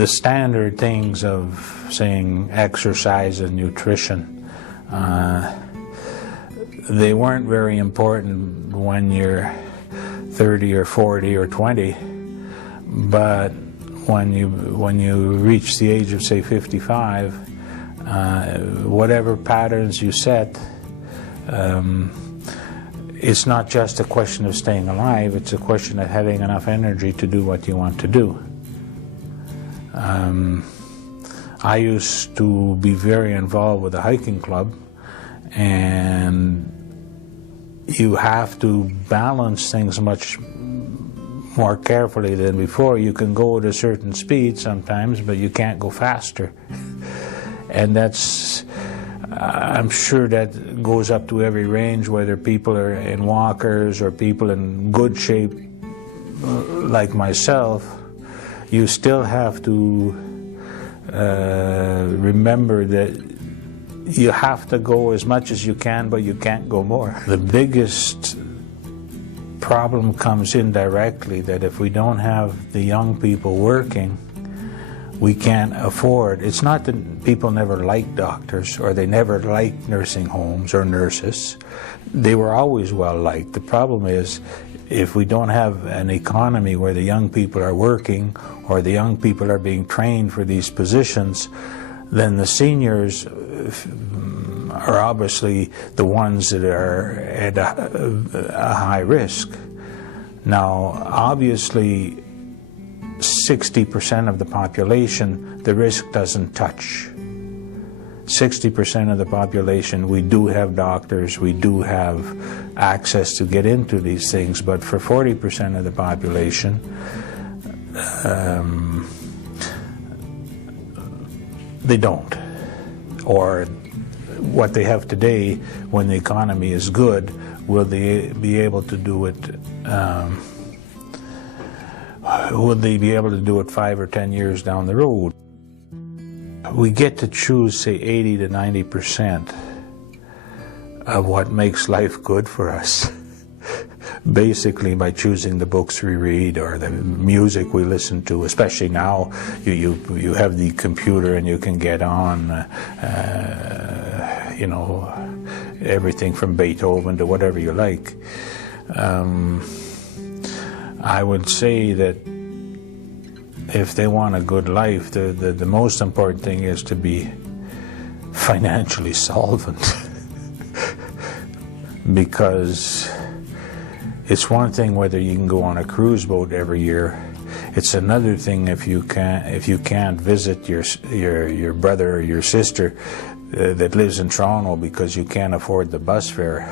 the standard things of saying exercise and nutrition, they weren't very important when you're 30 or 40 or 20, but when you reach the age of, say, 55, whatever patterns you set, it's not just a question of staying alive, it's a question of having enough energy to do what you want to do. I used to be very involved with the hiking club, and you have to balance things much more carefully than before. You can go at a certain speed sometimes, but you can't go faster. And that's, I'm sure that goes up to every range, whether people are in walkers or people in good shape like myself. You still have to remember that you have to go as much as you can, but you can't go more. The biggest problem comes indirectly, that if we don't have the young people working, we can't afford. It's not that people never liked doctors or they never liked nursing homes or nurses. They were always well liked. The problem is, if we don't have an economy where the young people are working or the young people are being trained for these positions, then the seniors are obviously the ones that are at a high risk. Now, obviously, 60% of the population, the risk doesn't touch. 60% of the population, we do have doctors, we do have access to get into these things, but for 40% of the population, they don't. Or what they have today, when the economy is good, will they be able to do it? Will they be able to do it 5 or 10 years down the road? We get to choose, say, 80 to 90% of what makes life good for us, basically by choosing the books we read or the music we listen to. Especially now, you have the computer and you can get on, you know, everything from Beethoven to whatever you like. I would say that if they want a good life, the most important thing is to be financially solvent. Because it's one thing whether you can go on a cruise boat every year. It's another thing if you can't visit your brother or your sister that lives in Toronto because you can't afford the bus fare.